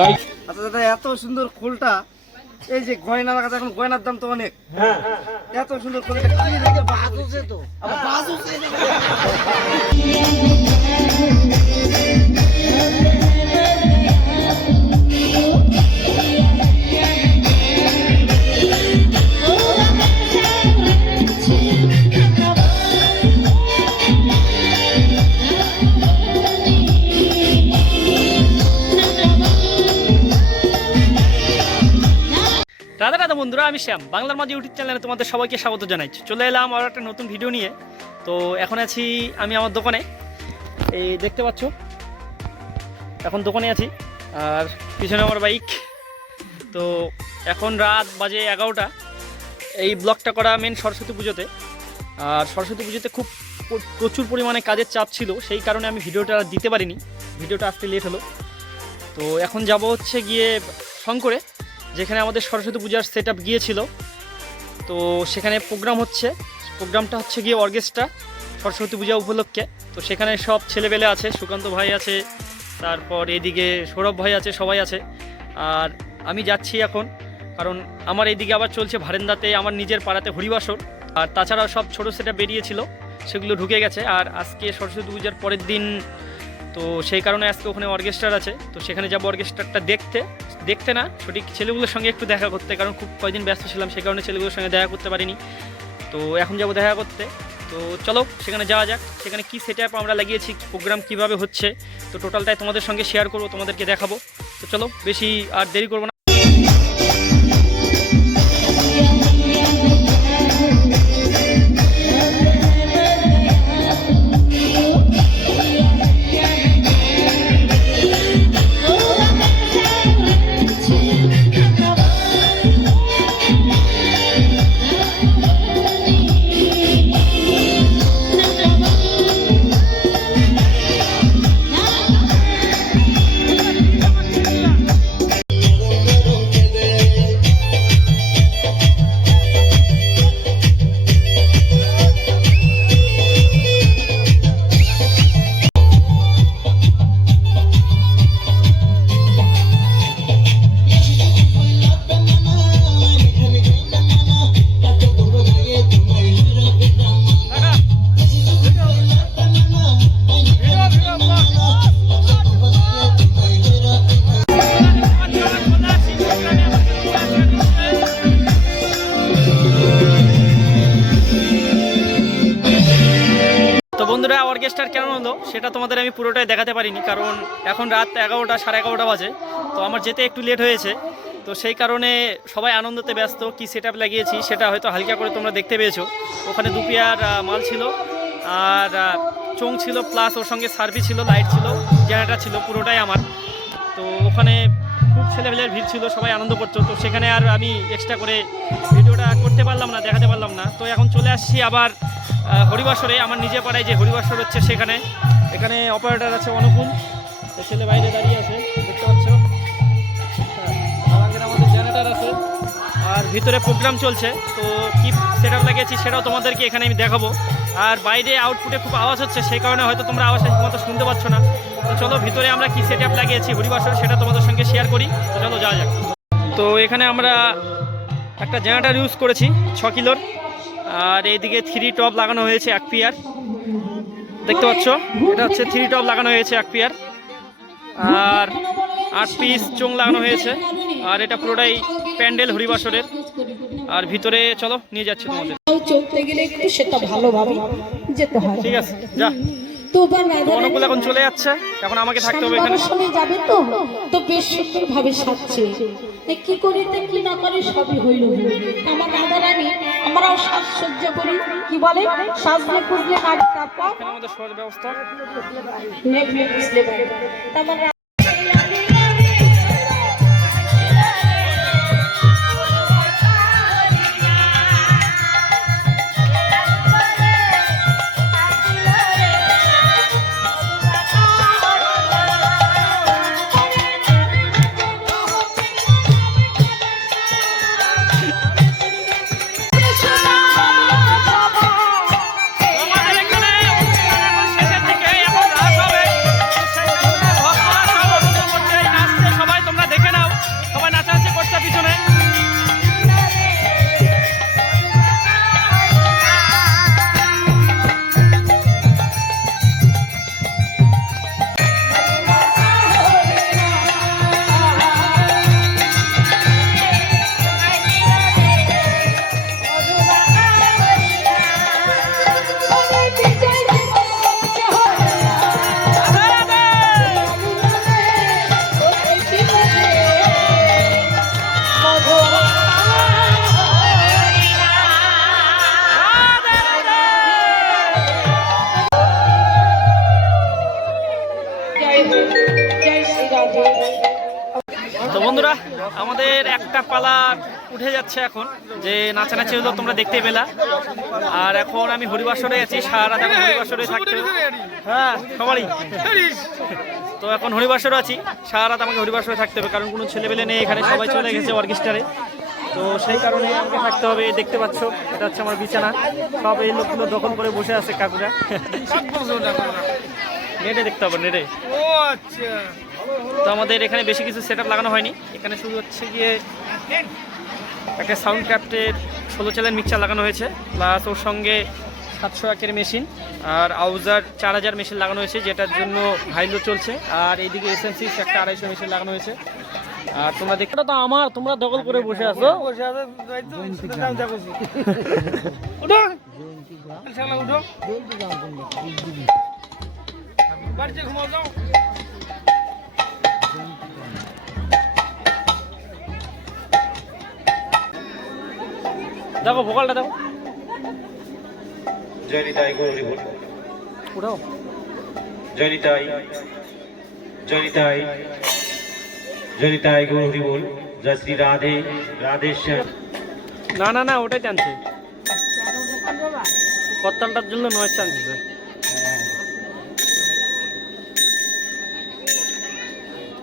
আচ্ছা দাদা, এত সুন্দর ফুলটা, এই যে গয়না লাগাতে, এখন গয়নার দাম তো অনেক। হ্যাঁ, এত সুন্দর ফুলটা বাজুছে তো, আবার বাজুছে। রাধা রাধা বন্ধুরা, আমি শ্যাম, বাংলার মাঝে ইউটিউব চ্যানেলে তোমাদের সবাইকে স্বাগত জানাচ্ছি। চলে এলাম আর একটা নতুন ভিডিও নিয়ে। তো এখন আছি আমি আমার দোকানে, এই দেখতে পাচ্ছ, এখন দোকানে আছি আর পিছনে আমার বাইক। তো এখন রাত বাজে 11টা। এই ব্লগটা করা মেন সরস্বতী পুজোতে, আর সরস্বতী পুজোতে খুব প্রচুর পরিমাণে কাজের চাপ ছিল, সেই কারণে আমি ভিডিওটা দিতে পারিনি, ভিডিওটা আসতে লেট হলো। তো এখন যাব হচ্ছে গিয়ে শঙ্করে, যেখানে আমাদের সরস্বতী পূজার সেট আপ গিয়েছিল। তো সেখানে প্রোগ্রামটা হচ্ছে গিয়ে অর্কেস্ট্রা সরস্বতী পূজা উপলক্ষে। তো সেখানে সব ছেলেবেলে আছে, সুকান্ত ভাই আছে, তারপর এদিকে সৌরভ ভাই আছে, সবাই আছে। আর আমি যাচ্ছি এখন, কারণ আমার এইদিকে আবার চলছে ভারেন্দাতে আমার নিজের পাড়াতে হরিবাসর। আর তাছাড়াও সব ছোটো সেট আপ বেরিয়েছিল, সেগুলো ঢুকে গেছে। আর আজকে সরস্বতী পূজার পরের দিন, তো সেই কারণে আজকে ওখানে অর্কেস্ট্রার আছে। তো সেখানে যাবো অর্কেস্ট্রাটা দেখতে না, সঠিক ছেলেগুলোর সঙ্গে একটু দেখা করতে, কারণ খুব কয়েকদিন ব্যস্ত ছিলাম, সেই কারণে ছেলেগুলোর সঙ্গে দেখা করতে পারিনি। তো এখন যাবো দেখা করতে। তো চলো সেখানে যাওয়া যাক, সেখানে কী সেট আপ আমরা লাগিয়েছি, প্রোগ্রাম কীভাবে হচ্ছে, তো টোটালটাই তোমাদের সঙ্গে শেয়ার করবো, তোমাদেরকে দেখাবো। তো চলো, বেশি আর দেরি করবো না। তো বন্ধুরা, অর্কেস্ট্রার কেমন হলো সেটা তোমাদের আমি পুরোটাই দেখাতে পারিনি, কারণ এখন রাত 11টা, সাড়ে 11টা বাজে। তো আমার যেতে একটু লেট হয়েছে, তো সেই কারণে সবাই আনন্দতে ব্যস্ত। কি সেট আপ লাগিয়েছি সেটা হয়তো হালকা করে তোমরা দেখতে পেয়েছো। ওখানে দুপিয়ার মাল ছিল, আর চোং ছিল, প্লাস ওর সঙ্গে সার্ভি ছিল, লাইট ছিল, জেনারেটার ছিল, পুরোটাই আমার। তো ওখানে খুব ছেলেমেলের ভিড় ছিল, সবাই আনন্দ করতো। তো সেখানে আর আমি এক্সট্রা করে ভিডিওটা করতে পারলাম না, দেখাতে পারলাম না। তো এখন চলে আসছি আবার হরিবাসরে, আমার নিজে পাড়ায় যে হরিবাসর হচ্ছে সেখানে। এখানে অপারেটর আছে অনুকূল, ছেলে বাইরে দাঁড়িয়ে আছে, দেখতে পাচ্ছ। আর আগের আমাদের জেনারেটার আছে, আর ভিতরে প্রোগ্রাম চলছে। তো কি সেট আপ লাগিয়েছি সেটাও তোমাদেরকে এখানে আমি দেখাবো। আর বাইরে আউটপুটে খুব আওয়াজ হচ্ছে, সেই কারণে হয়তো তোমরা আওয়াজটা ঠিকমতো শুনতে পাচ্ছ না। তো চলো ভিতরে আমরা কি সেট আপ লাগিয়েছি হরিবাসর সেটা তোমাদের সঙ্গে শেয়ার করি। তো চলো যাওয়া যাক। তো এখানে আমরা একটা জেনারেটার ইউজ করেছি 6 কিলোর, আর এইদিকে 3 টপ লাগানো হয়েছে 1 পিয়ার, দেখতে পাচ্ছ। এটা হচ্ছে 3 টপ লাগানো হয়েছে 1 পিয়ার, আর 8 পিস চোং লাগানো হয়েছে। আর এটা পুরোটাই প্যান্ডেল হরিবাসরের। আর ভিতরে চলো নিয়ে যাচ্ছি তোমাদের। চলতে গেলে একটু সেটা ভালোভাবে যেতে হয়, ঠিক আছে, যা। অনুকূল এখন চলে যাচ্ছে, এখন আমাকে থাকতে হবে এখানে। সময় যাবে তো তো বেশ সুন্দর ভাবে সাজছে, কি করিতে কি না করে সবই হইল। আমার রাধা রানী, আমরাও সাজসজ্জা করি, কি বলে, সাজলে পুজলে নাড়ি, তারপর আমাদের সহজ ব্যবস্থা আমার শেষের দিকে এখন রাত হবে, সেই কারণে ভক্তরা বন্ধুরা আমাদের একটা পালা উঠে যাচ্ছে এখন, যে নাচানাচি হলো তোমরা দেখতেই পেলা। আর এখন আমি হরিবাসরে আছি, সারা রাত এখন হরিবাসরে থাকতে হবে। হ্যাঁ সবারই তো এখন হরিবাসরে আছি, সারা রাত আমাকে হরিবাসরে থাকতে হবে, কারণ কোনো ছেলেবেলে নেই এখানে, সবাই চলে গেছে অর্কেস্ট্রারে। তো সেই কারণে আমাকে থাকতে হবে। দেখতে পাচ্ছ এটা হচ্ছে আমার বিছানা, সব এই লোকগুলো দখল করে বসে আছে কাকুরা। নেটে দেখতে হবে, নেটে। তো আমাদের এখানে বেশি কিছু সেট লাগানো হয়নি, এখানে শুধু হচ্ছে গিয়ে একটা সাউন্ড ক্রাফটের 16 চ্যানেল মিক্সার লাগানো হয়েছে, প্লাস ওর সঙ্গে 701 মেশিন আর আউজার 4000 মেশিন লাগানো হয়েছে, যেটার জন্য হাইলো চলছে। আর এইদিকে এসএমসি একটা 250 মেশিন লাগানো হয়েছে। আর তোমরা দেখতে তো আমার, তোমরা দখল করে বসে আছো। দেখো ভোকালটা দেখো, জয়নিতাই গৌরী বল, উঠাও জয়নিতাই জয়নিতাই জয়নিতাই গৌরী বল, জয় শ্রী রাধে রাধেশ্যাম। না না না ওটাই টানছে, করতালটার জন্য নয়েজ টানছে।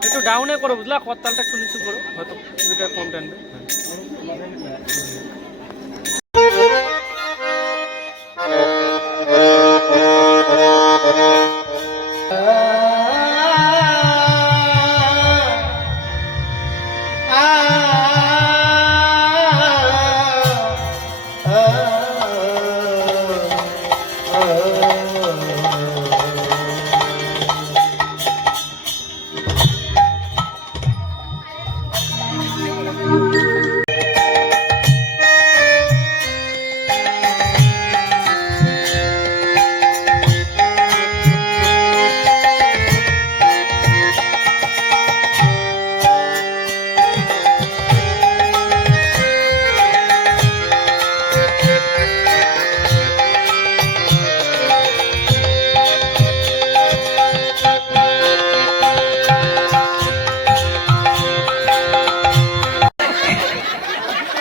একটু ডাউনে করো বুঝলা, করতালটা একটু নিচু করো, হয়তো দুটা কম টানবে।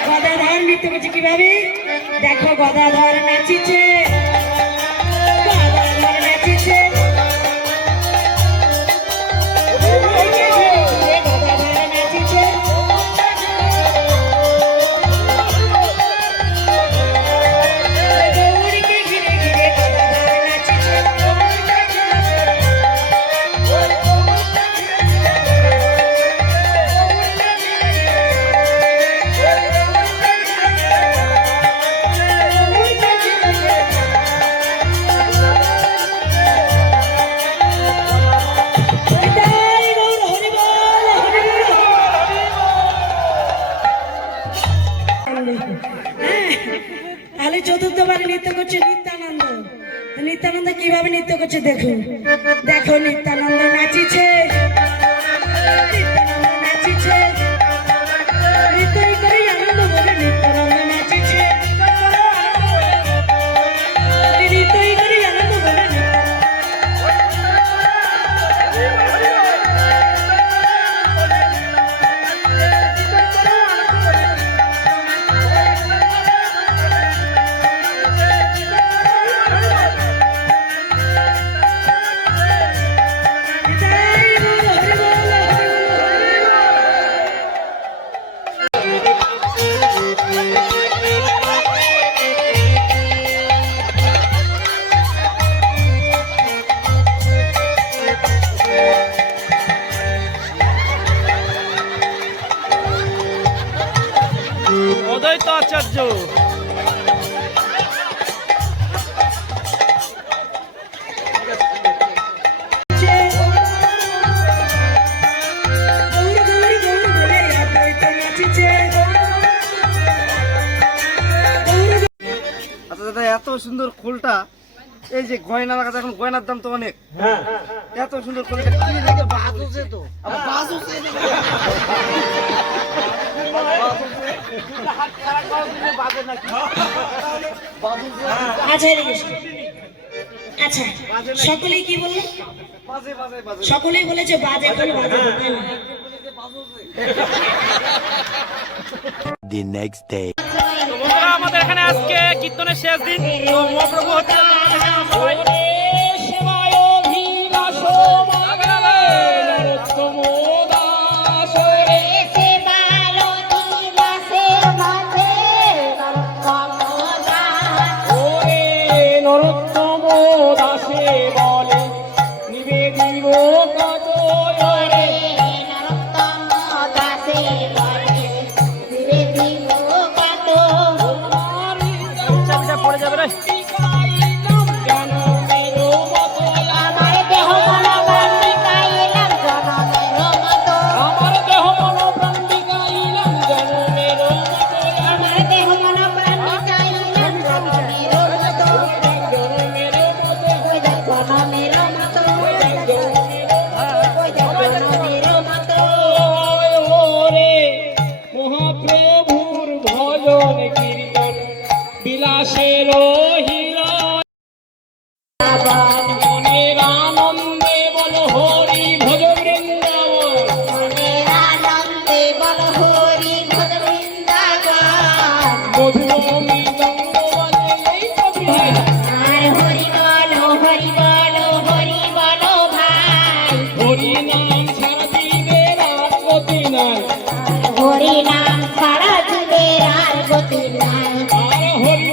গদাধর নৃত্য করছে কিভাবে দেখো, গদাধর নাচিছে, গদাধর নাচিছে, গদাধর নাচিছে, গৌরীকে ঘিরে ঘিরে গদাধর নাচিছে। তাহলে চতুর্থবার নৃত্য করছে নিত্যানন্দ। নিত্যানন্দ কিভাবে নৃত্য করছে দেখুন, দেখো নিত্যানন্দ নাচিছে, নিত্যানন্দ নাচিছে, নৃত্যই করে আনন্দ বলে নিত্যানন্দ নাচিছে, নৃত্যই করে আনন্দ বলে অদ্বৈত আচার্য আচ্ছা দাদা, এত সুন্দর খোলটা, এই যে গয়না লাগাতে, এখন গয়নার দাম তো অনেক, এত সুন্দর খোলটা কিনে দেখে বাজছে তো, আবার বাজছে আচ্ছা আচ্ছা সকলেই কি বললো, সকলেই বলেছে বাজে খোল বাজে, The next day. তো বন্ধুরা আমাদের এখানে আজকে কীর্তনের শেষ দিন, তো মহাপ্রভু হচ্ছে সবাই। পড়ে যাবে রে। মহাপ্রভুর ভজন কীর্তন বিলাসের মনের আনন্দে বল হরি ভজ বৃন্দাবন মধুর মৃদঙ্গ বাজলেই কবি হরি নাম ছাড়া জীবের আর গতি নাই হরিনাম ছাড়া জীবের আর গতি নাই। আর হরি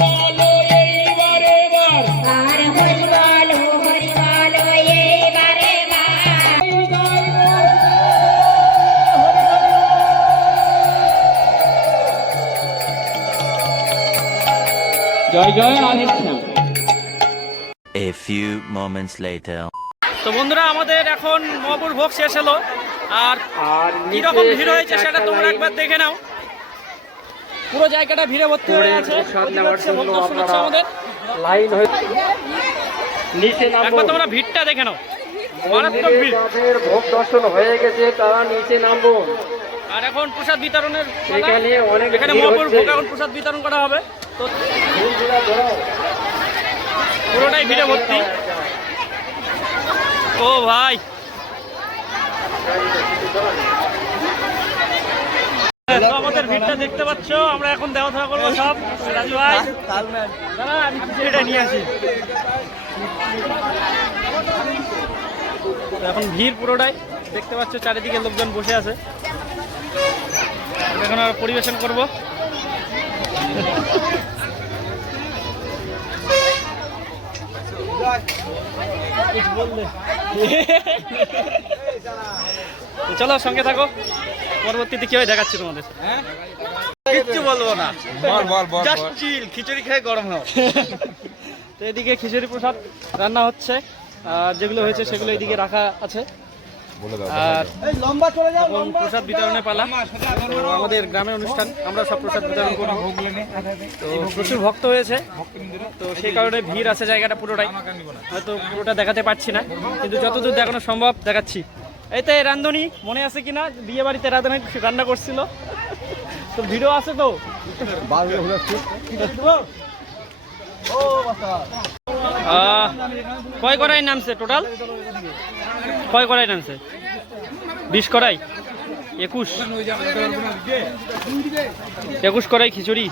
বল এইবারে বার আর হরি বল এইবারে বার। জয় জয় Radheshyam. A few moments later. তো বন্ধুরা আমাদের এখন মহাপুর ভোগ শেষ হলো, আর কিরকম ভিড় হয়েছে সেটা তোমরা একবার দেখে নাও। পুরো জায়গাটা ভিড়ে ভর্তি হয়ে আছে। ভোগ দর্শন হচ্ছে আমাদের। লাইন হয়ে নিচে একবার তোমরা ভিড়টা দেখে নাও, মারাত্মক ভিড়। যাদের ভোগ দর্শন হয়ে গেছে তারা নিচে নামবো। আর এখন প্রসাদ বিতরণের পালা। এখানে অনেক এখানে ভিড় মহাপুর হচ্ছে। ভোগ এখন প্রসাদ বিতরণ করা হবে। তো পুরোটাই ভিড়ে ভর্তি। ও ভাই, তো আমাদের ভিড়টা দেখতে পাচ্ছ। আমরা এখন দেওয়া থাকা করবো সব। রাজু ভাই দাঁড়া, আমি খিচুড়িটা নিয়ে আসি। তো এখন ভিড় পুরোটাই দেখতে পাচ্ছ, চারিদিকে লোকজন বসে আছে। এখন আর পরিবেশন করবো। তো চলো সঙ্গে থাকো, পরবর্তীতে কি হয় দেখাচ্ছি তোমাদের। কিচ্ছু বলবো না, জাস্ট চিল, খিচুড়ি খেয়ে গরম হও। তো এদিকে খিচুড়ি প্রসাদ রান্না হচ্ছে, আর যেগুলো হয়েছে সেগুলো এদিকে রাখা আছে। আর লম্বা চলে যাও, এখন প্রসাদ বিতরণের পালা। তো আমাদের গ্রামের অনুষ্ঠান, আমরা সব প্রসাদ বিতরণ করি। তো প্রচুর ভক্ত হয়েছে, তো সেই কারণে ভিড় আছে জায়গাটা পুরোটাই। হয়তো পুরোটা দেখাতে পারছি না, কিন্তু যতদূর দেখানো সম্ভব দেখাচ্ছি। এই তো রান্ধনি মনে আছে কিনা, বিয়ে বাড়িতে রান্না করছিল, তো ভিডিও আছে তো। কয় কড়াই নামছে টোটাল? কয় কড়াই নামছে? 20 কড়াই, 21 কড়াই খিচুড়ি।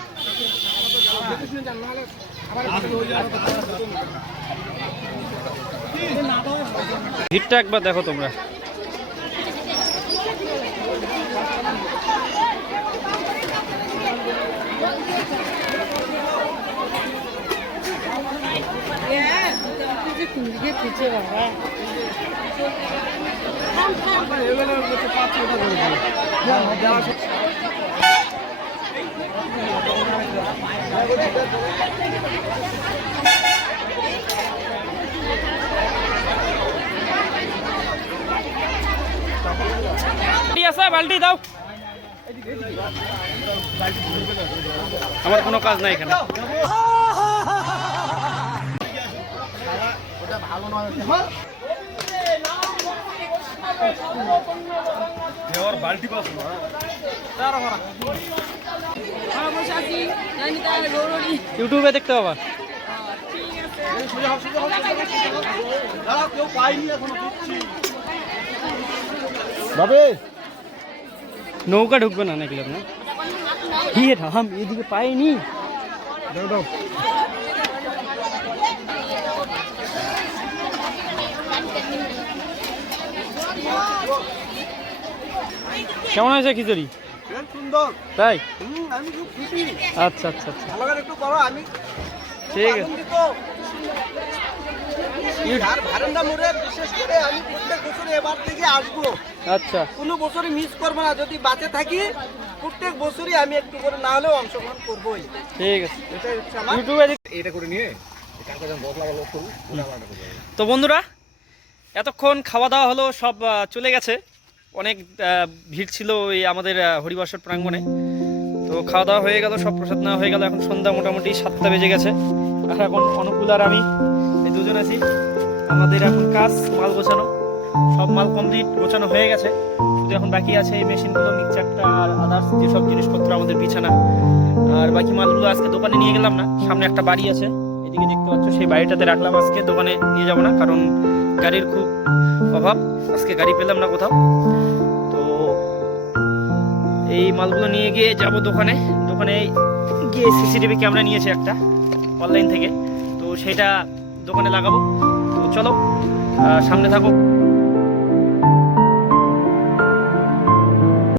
ভিড়টা একবার দেখো তোমরা। বালতি দাও, আমার কোনো কাজ নাই এখানে। ইউটিউবে দেখতে পাবা। ভাবে নৌকা ঢুকবে না নাকি আপনার? ইয়ে রাম, এদিকে পাইনি। কেমন হয়েছে খিচুড়ি? সুন্দর। তাই? আমি খুব খুশি। আচ্ছা আচ্ছা আচ্ছা, ভালো করে একটু করো, আমি ঠিক আছে। আনন্দিত। আর ভারেন্দা মোড়ে বিশেষ করে আমি প্রত্যেক বছর এবার থেকে আসবো, আচ্ছা কোনো বছরই মিস করবো না। যদি বাঁচে থাকি প্রত্যেক বছরই আমি একটু করে না হলেও অংশগ্রহণ করবোই। ঠিক আছে। এটাই হচ্ছে আমার। ইউটিউবে এটা করে নিয়ে তো বন্ধুরা, এতক্ষণ খাওয়া দাওয়া হলো, সব চলে গেছে। অনেক ভিড় ছিল ওই আমাদের হরিবাসর প্রাঙ্গণে। তো খাওয়া দাওয়া হয়ে গেল, সব প্রসাদ নেওয়া হয়ে গেল। এখন সন্ধ্যা মোটামুটি 7টা বেজে গেছে। আর এখন অনুকূল আর আমি এই দুজন আছি। আমাদের এখন কাজ মাল গোছানো, সব মাল কমপ্লিট গোছানো হয়ে গেছে। শুধু এখন বাকি আছে এই মেশিনগুলো, মিক্সচারটা আর আদার্স যেসব জিনিসপত্র, আমাদের বিছানা আর বাকি মালগুলো আজকে দোকানে নিয়ে গেলাম না। সামনে একটা বাড়ি আছে, এদিকে দেখতে পাচ্ছ, সেই বাড়িটাতে রাখলাম। আজকে দোকানে নিয়ে যাব না, কারণ গাড়ির খুব অভাব, আজকে গাড়ি পেলাম না কোথাও। তো এই মালগুলো নিয়ে গিয়ে যাব দোকানে। দোকানে গিয়ে সিসিটিভি ক্যামেরা নিয়েছে একটা অনলাইন থেকে, তো সেটা দোকানে লাগাবো। তো চলো সামনে থাকো।